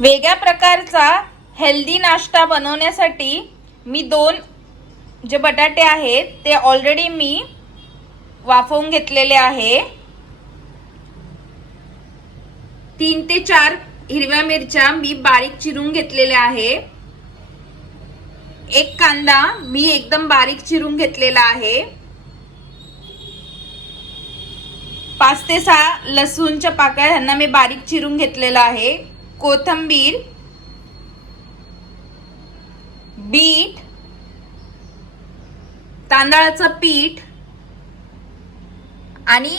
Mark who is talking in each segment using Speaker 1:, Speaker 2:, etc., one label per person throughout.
Speaker 1: वेगळ्या प्रकारचा हेल्दी नाश्ता बनवण्यासाठी मी दोन जे बटाटे आहेत ते ऑलरेडी मी वाफवून घेतलेले आहे. तीन ते चार हिरव्या मिरच्या मी बारीक चिरून घेतलेल्या आहे. एक कांदा मी एकदम बारीक चिरून घेतलेला आहे. पाच ते सहा लसूणच्या पाकळ्या ह्यांना मी बारीक चिरून घेतलेला आहे. कोथंबीर बीट तांदळाचं पीठ आणि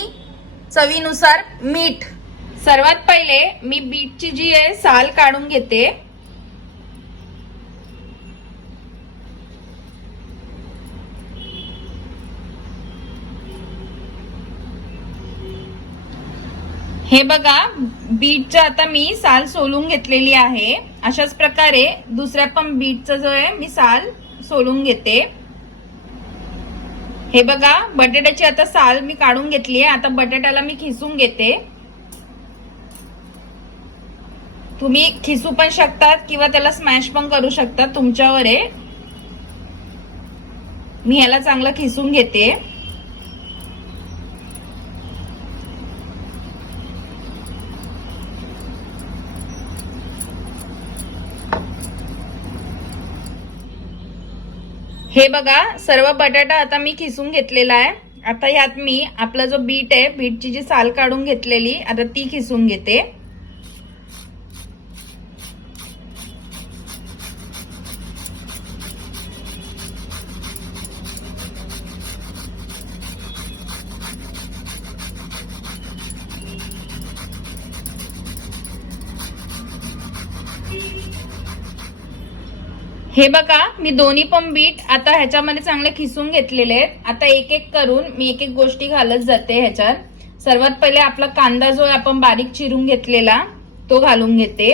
Speaker 1: चवीनुसार मीठ. सर्वात पहिले मी बीटची जी आहे साल काढून घेते. हे बघा बीटचं आता मी साल सोलून घेतलेली आहे. अशाच प्रकारे दुसऱ्या पण बीटचं जो आहे मी साल सोलून घेते. हे बघा बटाट्याची आता साल मी काढून घेतली आहे. आता बटाट्याला मी खिसून घेते. तुम्ही खिसू पण शकतात किंवा त्याला स्मॅश पण करू शकतात तुमच्यावर आहे. मी ह्याला चांगलं खिसून घेते. हे बघा सर्व बटाटा आता मी खिसून घेतलेला आहे. आता ह्यात मी आपला जो बीट आहे बीटची जी साल काढून घेतलेली आता ती खिसून घेते. हे बघा मी दोन्ही पण बीट आता ह्याच्यामध्ये चांगले खिसून घेतलेले आहेत. आता एक एक करून मी एक एक गोष्टी घालत जाते ह्याच्यात. सर्वात पहिले आपला कांदा जो आहे आपण बारीक चिरून घेतलेला तो घालून घेते.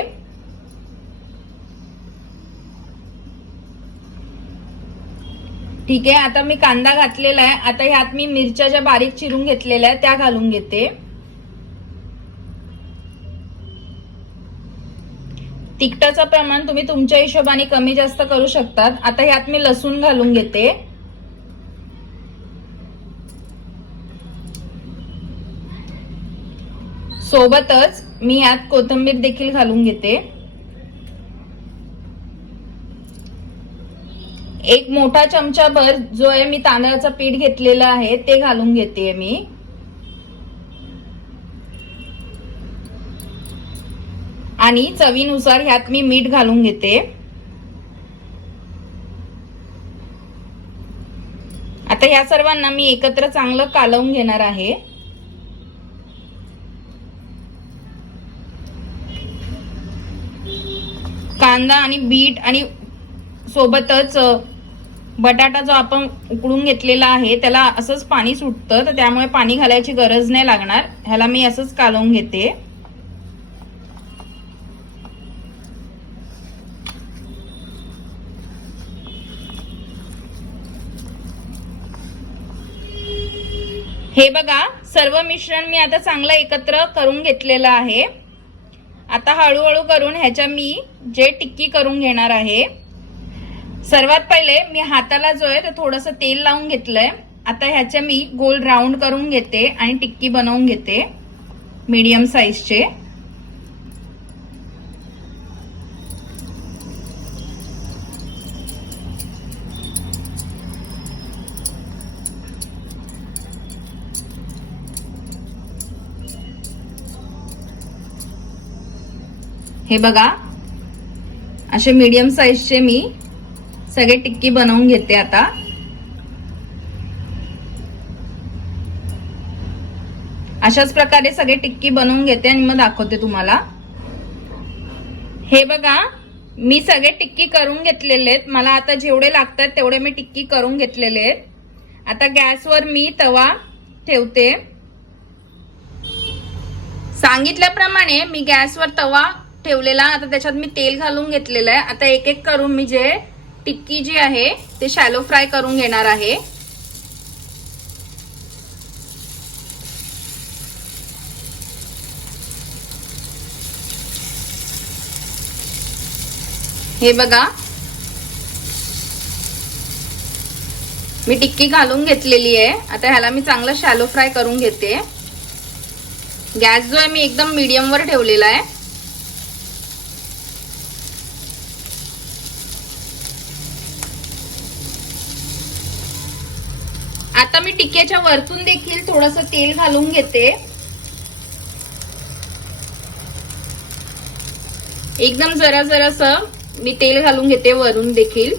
Speaker 1: ठीक आहे आता मी कांदा घातलेला आहे. आता ह्यात मी मिरच्या ज्या बारीक चिरून घेतलेल्या आहेत त्या घालून घेते. तिखटाचं प्रमाण तुम्ही तुमच्या हिशोबाने कमी जास्त करू शकतात. आता ह्यात मी लसूण घालून घेते. सोबतच मी ह्यात कोथिंबीर देखील घालून घेते. एक मोठा चमचा भर जो आहे मी तांदळाचं पीठ घेतलेलं आहे ते घालून घेते मी. आणि चवीनुसार ह्यात मी मीठ घालून घेते. आता ह्या सर्वांना मी एकत्र चांगलं कालवून घेणार आहे. कांदा आणि बीट आणि सोबतच बटाटा जो आपण उकडून घेतलेला आहे त्याला असंच पाणी सुटतं तर त्यामुळे पाणी घालायची गरज नाही लागणार. ह्याला मी असंच कालवून घेते. हे बघा सर्व मिश्रण मी आता चांगलं एकत्र करून घेतलेलं आहे. आता हळूहळू करून ह्याच्या मी जे टिक्की करून घेणार आहे सर्वात पहिले मी हाताला जो आहे ते थोडंसं तेल लावून घेतलंय. आता ह्याच्या मी गोल राऊंड करून घेते आणि टिक्की बनवून घेते मीडियम साईजचे. हे बघा. असे मीडियम साईजचे मी सगळे टिक्की बनवून घेते आता. अशाच प्रकारे सगळे टिक्की बनवून घेते आणि मग दाखवते तुम्हाला. हे बघा मी सगळे टिक्की करून घेतलेले आहेत. मला आता जेवढे लागतात तेवढे मी टिक्की करून घेतलेले आहेत. आता गॅसवर मी तवा ठेवते. सांगितल्याप्रमाणे मी गॅसवर तवा ठेवलेला. आता त्याच्यात मी तेल घालून घेतलेलं आहे. आता एक एक करून मी जे टिक्की जी आहे ते शॅलो फ्राय करून घेणार आहे. हे बघा. मी टिक्की घालून घेतलेली आहे. आता ह्याला मी चांगलं शॅलो फ्राय करून घेते. गॅस जो आहे मी एकदम मीडियम वर ठेवलेला आहे. आता मी टिक्क्याच्या वरतून देखील थोडस तेल घालून घेते. एकदम जरा जरास मी तेल घालून घेते वरून देखील.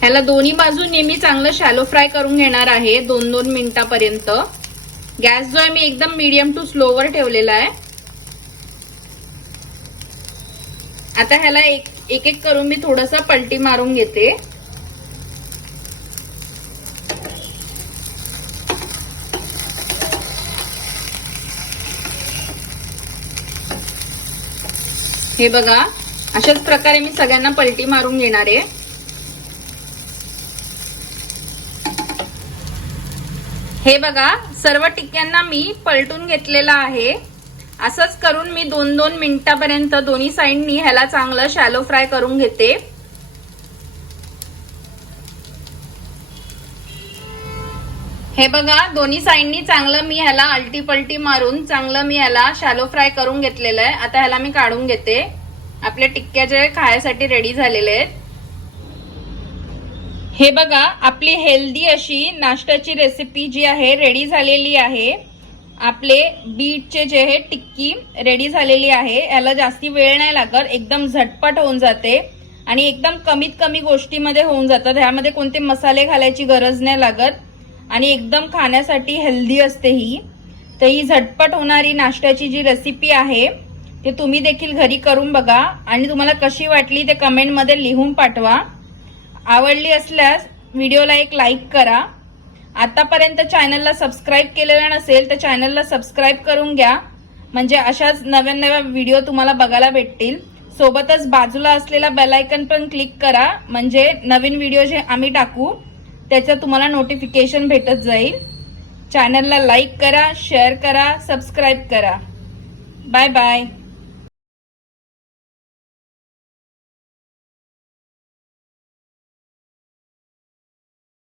Speaker 1: ह्याला दोन्ही बाजूने मी चांगलं शॅलो फ्राय करून घेणार आहे दोन दोन मिनिटापर्यंत. गॅस जो आहे मी एकदम मीडियम टू स्लोवर ठेवलेला आहे. आता ह्याला एक एक एक करून मी थोडासा पलटी मारून घेते. हे बघा अशाच प्रकारे मी सगळ्यांना पलटी मारून घेणार आहे. हे बघा सर्व टिक्क्यांना मी पलटून घेतलेला आहे. असंच करून मी दोन दोन मिनिटापर्यंत दोन्ही साईडनी ह्याला चांगलं शॅलो फ्राय करून घेते. हे बघा दोन्ही साईडनी चांगलं मी ह्याला अलटी पलटी मारून चांगलं मी ह्याला शॅलो फ्राय करून घेतलेलं आहे. आता ह्याला मी काढून घेते. आपल्या टिक्क्या जे खायसाठी रेडी झालेले आहेत. हे बघा आपली हेल्दी अशी नाश्त्याची रेसिपी जी आहे रेडी झालेली आहे. आपले बीटचे जे आहे टिक्की रेडी झालेली आहे याला जास्ती वेळ नाही लागत एकदम झटपट होऊन जाते आणि एकदम कमीत कमी गोष्टीमध्ये होऊन जातात. ह्यामध्ये कोणते मसाले घालायची गरज नाही लागत आणि एकदम खाण्यासाठी हेल्दी असते ही. तर ही झटपट होणारी नाश्त्याची जी रेसिपी आहे ते तुम्ही देखील घरी करून बघा आणि तुम्हाला कशी वाटली ते कमेंटमध्ये लिहून पाठवा. आवडली असल्यास व्हिडिओला एक लाईक करा. आतापर्यंत चॅनलला सबस्क्राईब केलेलं नसेल तर चॅनलला सबस्क्राईब करून घ्या. म्हणजे अशाच नव्या नव्या व्हिडिओ तुम्हाला बघायला भेटतील. सोबतच बाजूला असलेला बेलायकन पण क्लिक करा. म्हणजे नवीन व्हिडिओ जे आम्ही टाकू त्याचं तुम्हाला नोटिफिकेशन भेटत जाईल. चॅनलला लाईक करा शेअर करा सबस्क्राईब करा. Bye bye